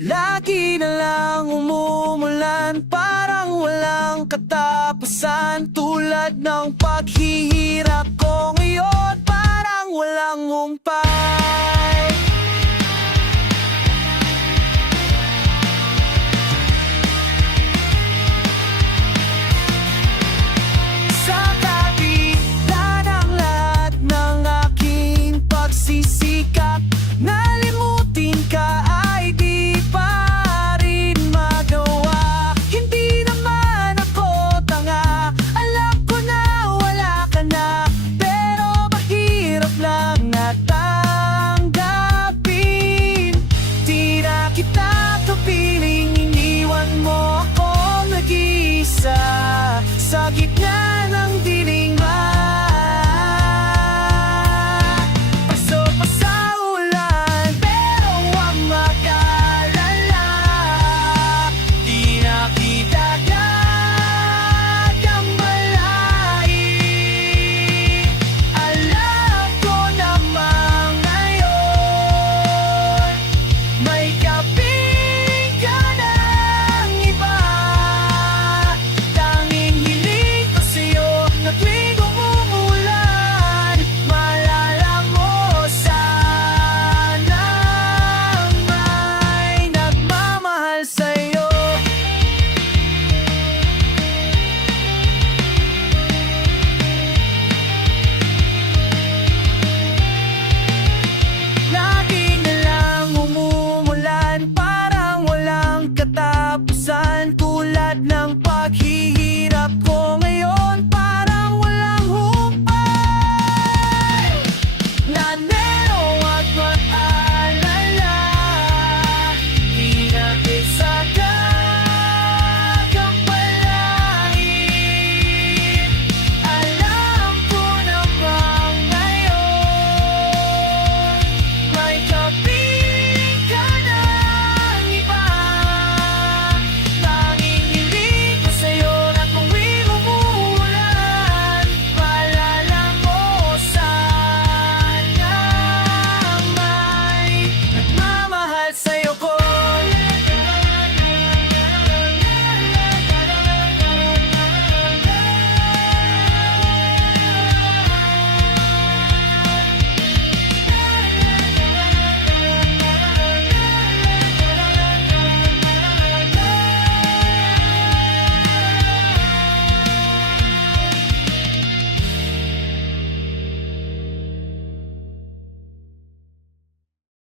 Lagi na lang umumulan, parang walang katapusan. Tulad ng paghihirap ko ngayon, parang walang humpay. Sa kabila ng lahat ng aking pagsisikap, nalimutin ka ay di pa rin magawa. Hindi naman ako tanga, alam ko na wala ka na, pero mahirap lang natanggapin. Di na kita kapiling, iniwan mo akong nag-iisa sa gitna ng dilingan. Paso pa sa ulan, pero huwag mag-alala. Di na kita gagambalain. Alam ko naman ngayon, may kape